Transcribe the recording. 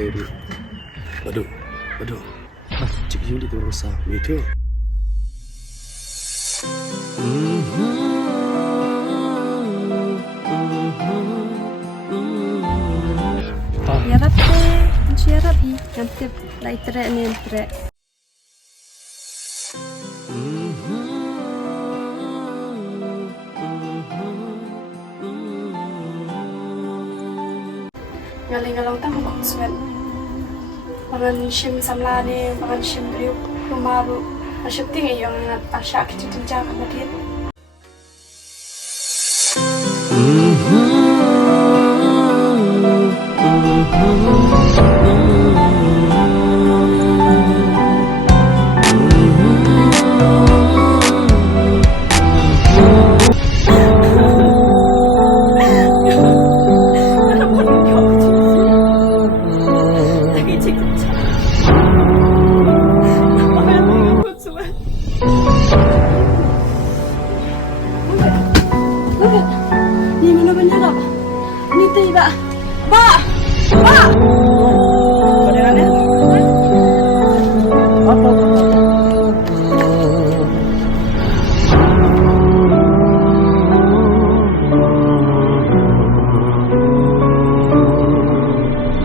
Aduh, aduh. Cik Yuli tu rosak. Itu. يا ربي انت يا ربي كنت لا يترقني نترق ngaling-ngalang tamo kong swel pangan shim samlani pangan shim riuk lumaru asyupting iyong ngat asyak titinjak matit Ni mana benda tak? Ni tiba. Ba! Ba!